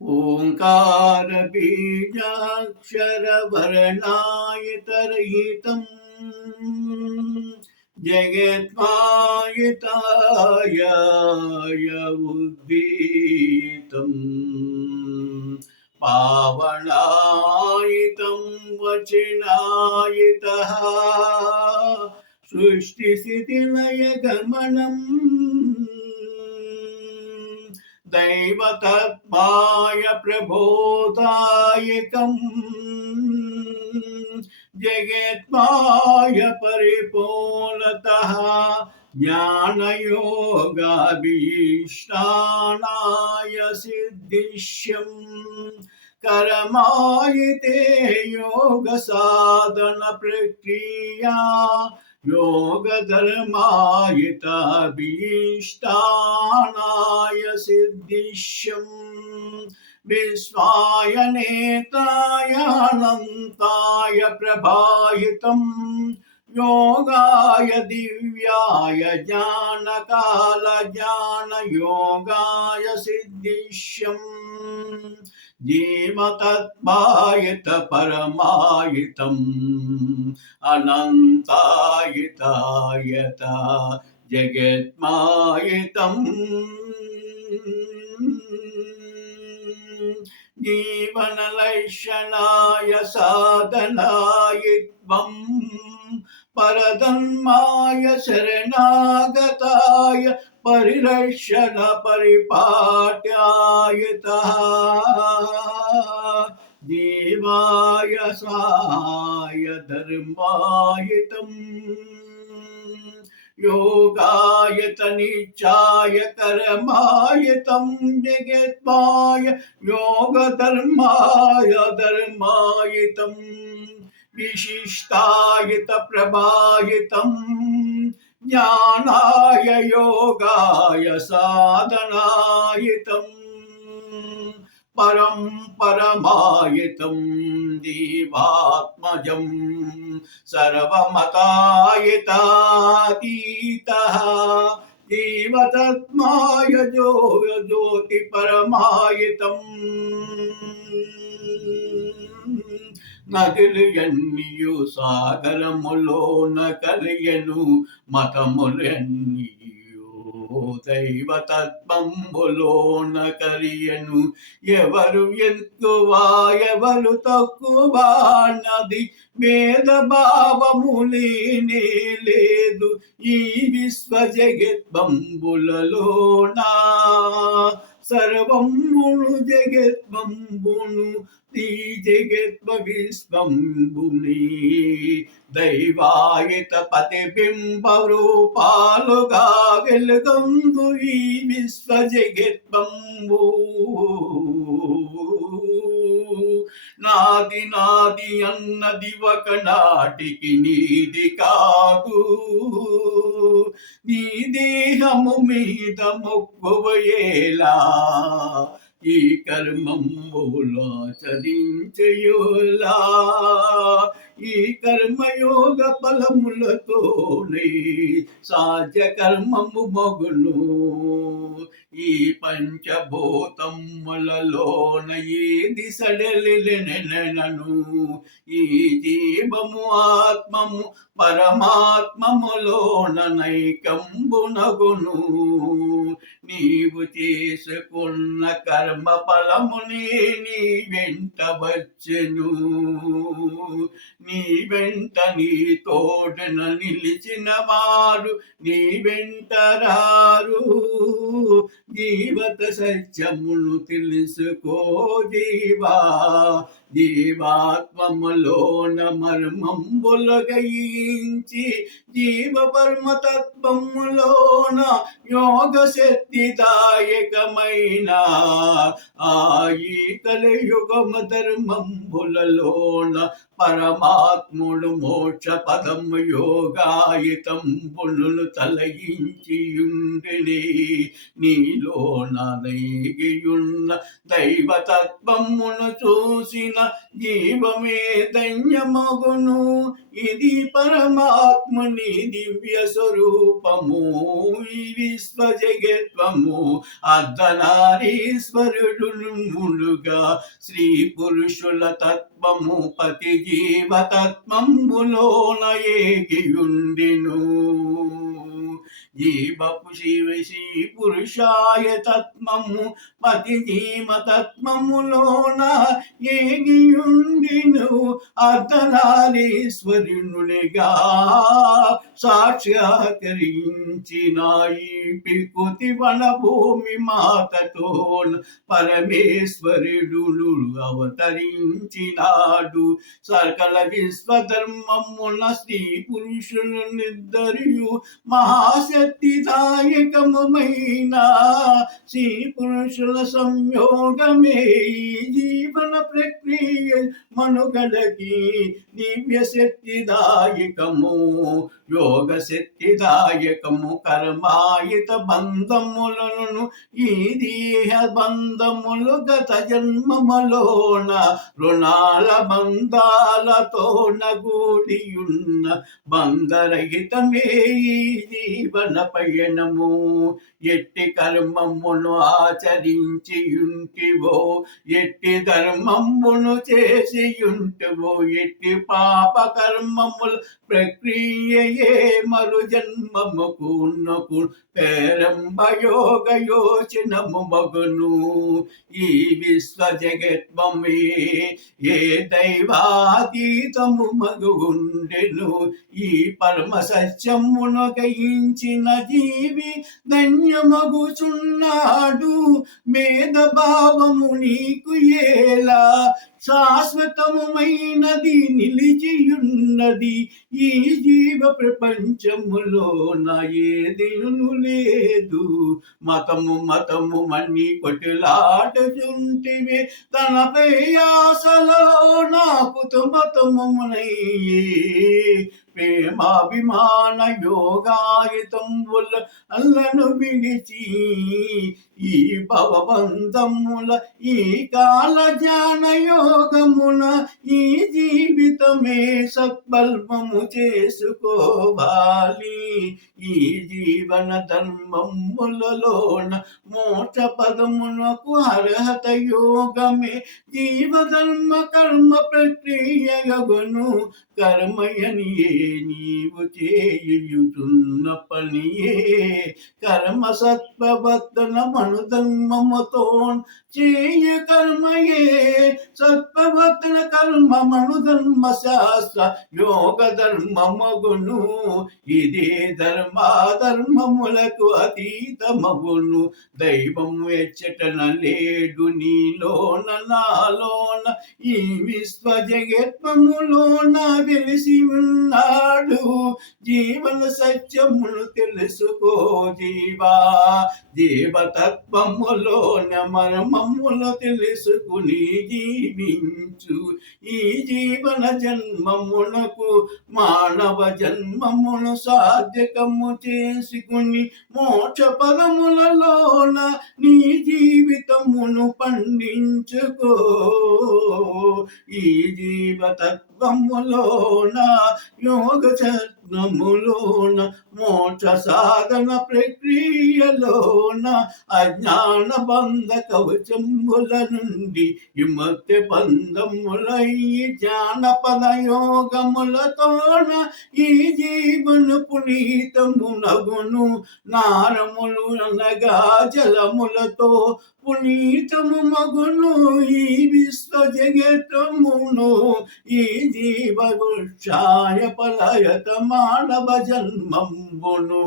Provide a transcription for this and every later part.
ఓంకార బీజాక్షరవర్ణాయతరహితం జగత్మాయతాయ ఉద్గీతం పావనాయితం వచనాయితః సృష్టిస్థితిలయ గమనం दैवतत्माय प्रबोधायकं जगत्माय परिपूर्णतः ज्ञानयोगाभीष्टानाय सिद्धिष्यं करमायिते योग साधन प्रक्रिया योगधर्मायिताभीष्टानाय सिद्धिष्यं विश्वाय नेताय अनन्ताय प्रभायितं योगाय दिव्याय ज्ञानकाल ज्ञानयोगाय सिद्धिष्यं जीवतत्मायित परमायितम् अनन्तायितायत जगत्मायितम् जीवनलक्षणाय साधनायित्वं परधन्माय शरणागताय परिरक्षण परिपाट्यायतः जीवाय साय धर्मायितम् योगायत निचाय कर्मायितं जगत्माय योगधर्माय धर्मायितं विशिष्टायित प्रभायितं ज्ञानाय योगाय साधनायितम् परं परमायितं जीवात्मजं सर्वमतायितातीतः जीवतत्माय ज्योति परमायितम् నదులు ఎన్నియు సాగరములోన కలియను మతములెన్నియు దైవతత్వంబులోన కలియను ఎవరు ఎక్కువ ఎవరు తక్కువ నది భేదభావములేనే లేదు ఈ విశ్వ జగత్బంబులలోన సర్వమును జగత్బంబును ఈ జగత్వ విశ్వంబుని దైవాయత ప్రతిబింబ రూపాలుగా వెలుగొందు ఈ విశ్వ జగత్బంబు నాది నాది అన్నది ఒకనాటికి నీది కాదు నీ దేహము మీద మొక్కువయేలా ఈ కర్మములాచరించయులా ఈ కర్మయోగ ఫలములతోనే సాధ్య కర్మము మగును ఈ పంచభూతములలోన ఏది సడలినను ఈ జీవము ఆత్మము పరమాత్మములోన నైకంబునగును నీవు చేసుకున్న కర్మ ఫలమునే నీ వెంట వచ్చెను నీ వెంట నీ తోడున నిలిచిన వారు నీ వెంట రారు జీవత సత్యమును తెలుసుకో జీవా జీవాత్మములోన మర్మంబులగయించి జీవ పరమతత్వములోన యోగ శక్తిదాయకమైన ఈ కలియుగమ ధర్మంబులలోన పరమాత్ముడు మోక్ష పదము యోగాయుతంబును తలయించియుండిని నీలోన నైగియున్న దైవతత్వమును చూసిన జీవమే ధన్యమగును ఇది పరమాత్ముని దివ్య స్వరూపము ఈ విశ్వ జగత్వ బంధము అర్ధనారీశ్వరుడును ములుగా స్త్రీ పురుషుల తత్వము పతి జీవతత్వములోన ఏగియుండెను జీవపు శివశీ పురుషాయ తత్వము పతి జీవతత్వములోన ఏగియుండిను అర్ధనారీశ్వరునిగా సాక్షాత్కరించిన ఈ పికుతి వన భూమి మాతతో పరమేశ్వరుడు అవతరించినాడు సకల విశ్వధర్మమున స్త్రీ పురుషులనిద్దరియు మహాశక్తిదాయకమైన స్త్రీ పురుషుల సంయోగమే జీవన ప్రక్రియ మనుగడకి దివ్య శక్తిదాయకము యోగ శక్తిదాయకము కర్మాయుత బంధములను ఈ దేహ బంధములు గత జన్మములోన రుణాల బంధాలతోన గూడియున్న బంధరహితమే ఈ జీవన పయనము ఎట్టి కర్మమును ఆచరించియుంటివో ఎట్టి ధర్మమును చేసియుంటివో ఎట్టి పాప కర్మముల ప్రక్రియయే మరు జన్మముకు పేరంబయోగ యోచనము మగును ఈ విశ్వ జగత్వమే ఏ దైవాతీతము మగుండెను ఈ పరమ సత్యమును గ్రహించిన జీవి ధన్యమగుచున్నాడు మేధభావము నీకు ఏలా శాశ్వతముమైనది నిలిచియున్నది ఈ జీవ ప్రపంచములోన ఏదిను లేదు మతము మన్ని కొట్టులాడుచుంటివే తనపై ఆశలో నాకు మతమునయ్యే ప్రేమాభిమాన యోగాయుతంబుల అల్లను విడిచి ఈ భవబంధముల ఈ కాల జ్ఞాన యోగమున ఈ జీవితమే సత్కల్పము చేసుకోవాలి ఈ జీవన ధర్మములలోన మోక్ష పదమునకు అర్హత యోగమే జీవధర్మ కర్మ ప్రక్రియగను కర్మయనియే నీవు చేయుచున్న పనియే కర్మ సత్వవర్తన మనుధర్మముతో చేయ కర్మయే సత్వవర్తన కర్మ మనుధర్మ శాస్త్ర యోగ ధర్మమగును ఇదే ధర్మాధర్మములకు అతీతమగును దైవము ఎచ్చటన లేడు నీలోన నాలోన ఈ విశ్వ జగత్వములోన వెలిసి ఉన్నాడు జీవన సత్యమును తెలుసుకో జీవా జీవతత్వములోన మర్మములు తెలుసుకుని జీవించు ఈ జీవన జన్మమునకు మానవ జన్మమును సాధ్యకము చేసుకుని మోక్ష పదములలోన నీ జీవితమును పండించుకో ఈ జీవతత్వములోన యోగ యత్నములోన మోక్ష సాధన ప్రక్రియలోన అజ్ఞాన బంధ కవచముల నుండి విముక్తి బంధములయ్యి జానపద యోగములతోన ఈ జీవన పునీతమునగును నారములు అనగా జలములతో పునీతము మగును ఈ విశ్వ జగతమును ఈ జీవ వృక్షాయ పలయత మానవ జన్మంబును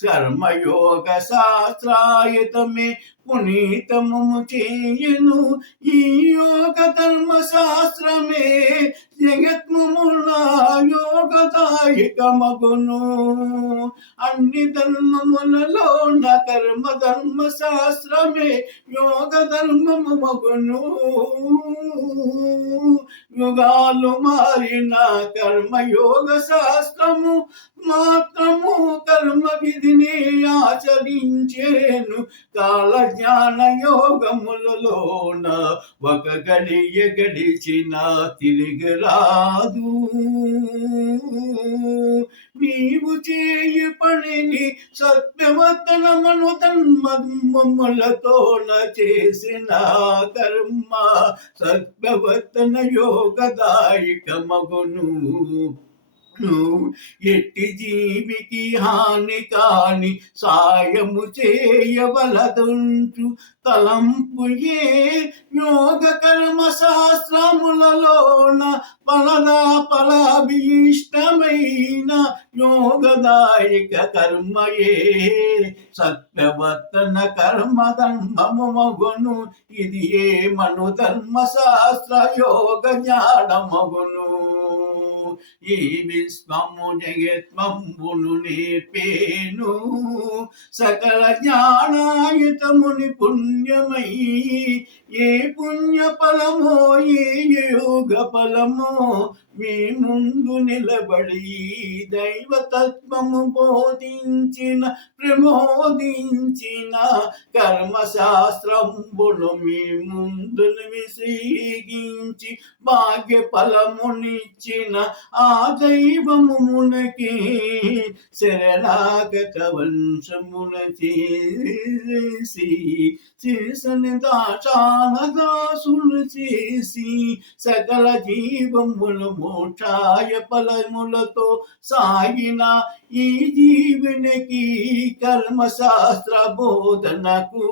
కర్మయోగ శాస్త్రాయతమే పునీతము చేయను ఈ యోగ ధర్మ శాస్త్రమే జగత్ముల యోగదాయక మగును అన్ని ధర్మములలో కర్మ ధర్మ శాస్త్రమే యోగ ధర్మము మగును యుగాలు మారిన కర్మయోగ శాస్త్రము మాత్రము కర్మ విధిని ఆచరించేను కాల జ్ఞాన యోగములలోన ఒక గడియ గడిచిన తిరిగి రాదు. నీవు చేయి పనిని సత్యవతనమును తన్మములతోన చేసిన కర్మ సత్యవతన యోగదాయక మగును. ఎట్టి జీవికి హాని కాని సాయము చేయవలదుంచు తలంపు ఏ యోగ కర్మ శాస్త్రములలోన ఫలాభీష్టమైన యోగదాయక కర్మయే సత్యవర్తన కర్మ ధర్మము మగును. ఇది ఏ మను ధర్మ శాస్త్ర యోగ జ్ఞానమగును. ఈ విశ్వము జగత్వంబును నేర్పేను సకల జ్ఞానాయుతముని పుణ్యమై. ఏ పుణ్య ఫలమో ఏ యోగ ఫలమో మీ ముందు నిలబడి దైవతత్వము బోధించిన ప్రమోదించిన కర్మశాస్త్రంబును మీ ముందు విసిగించి భాగ్య ఫలమునిచ్చిన ఆ దైవము మునకి శరణాగత వంశమున చేసి శిరసని దాసులు చేసి సకల జీవములు మోక్షాయ ఫలములతో సాగిన ఈ జీవునికి కర్మశాస్త్ర బోధనకు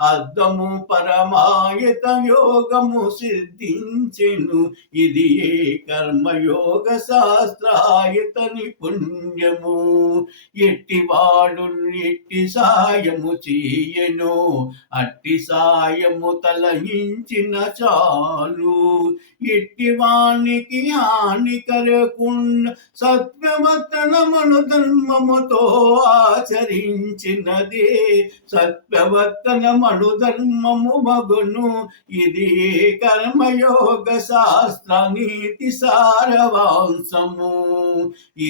అర్థము పరమాయత యోగము సిద్ధించెను. ఇది ఏ కర్మయోగ శాస్త్రాయతని పుణ్యము. ఎట్టివాడు ఎట్టి సాయము చేయను అట్టి సాయము తలహించిన చాలు. ఎట్టివానికి హాని కరకుండా సత్యవర్తనమును ధర్మముతో ఆచరించినదే సత్యవర్తనమును ధర్మము మగును. ఇది కర్మయోగ శాస్త్ర నీతి సారవాంశము.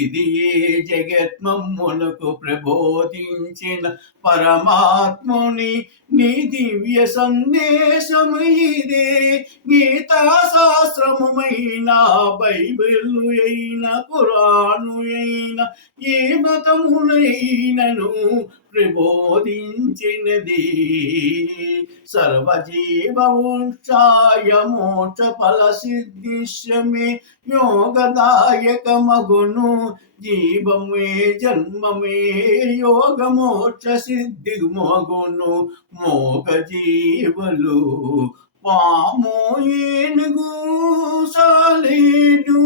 ఇది ఏ జగత్మమునకు ప్రబోధించిన పరమాత్ముని నీ దివ్య సందేశము ఇదే. గీతా శాస్త్రముమైన బైబిల్ అయిన ఖురాను అయిన ఏ మతమునైనను ప్రబోధించినది. సర్వజీవవంశాయ మోక్ష ఫల సిద్ధిశ్యమే యోగదాయక మగును. జీవమే జన్మమే యోగ మోక్ష సిద్ధి మగును. మోగ జీవులు పాము ఏనుగు సాలేడు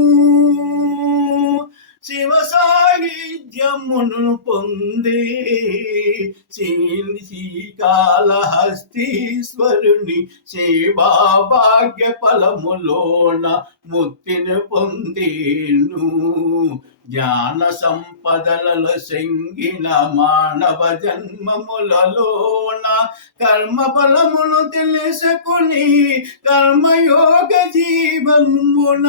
శివ సాహిత్యమును పొందే శ్రీకాళహస్తీశ్వరుని సేవా భాగ్య ఫలములోన ముక్తిని పొందేను. జ్ఞాన సంపదలలో సంగిన మానవ జన్మములలోన కర్మ ఫలమును తెలుసుకుని కర్మయోగ జీవన్మున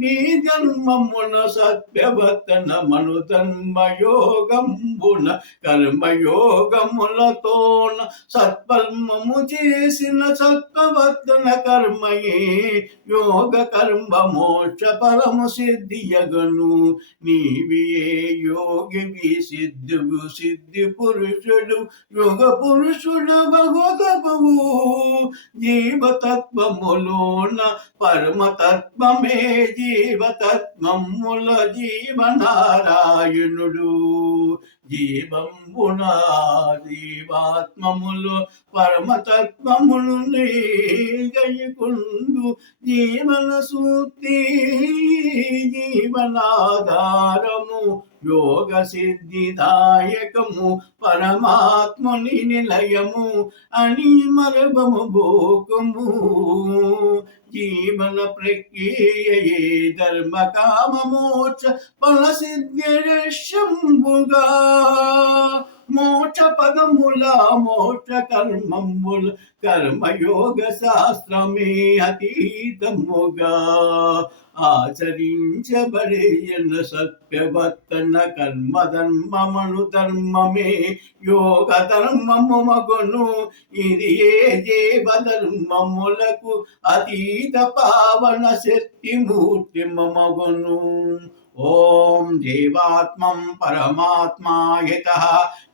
నీ జన్మమున సత్యవర్తనమను ధర్మయోగంబున కర్మయోగములతోన సత్కర్మము చేసిన సత్వవర్తన కర్మయే యోగ కర్మ మోక్ష పరము సిద్ధియగను. నీవియే యోగివి సిద్ధువు సిద్ధి పురుషుడు యోగ పురుషుడు భగవతవు. జీవతత్వములోన పరమతత్వమే జీవతత్వముల జీవనారాయణుడు. జీవంబున జీవాత్మములు పరమతత్వమును గయకుండు. జీవన సూక్తి జీవనాధారము యోగ సిద్ధిదాయకము పరమాత్ముని నిలయము అని మరబము భోకము. జీవన ప్రక్రియయే ధర్మ కామ మోక్ష ఫల సిద్ధ్యశంభుగా మోక్ష పదముల మోక్ష కర్మముల కర్మయోగ శాస్త్రమే అతీతముగా ఆచరించబడేయన సత్యవర్తన కర్మధర్మమను ధర్మమే యోగ ధర్మము మగును. ఇది ఏ జీవధర్మములకు అతీత పావన శక్తి మూర్తి మగును. ఓం జీవాత్మం పరమాత్మాయతః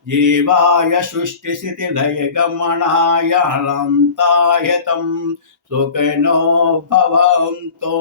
జీవాయ సృష్టిస్థితిలయగమనాయ అనంతాయతం సుఖినో భవంతు.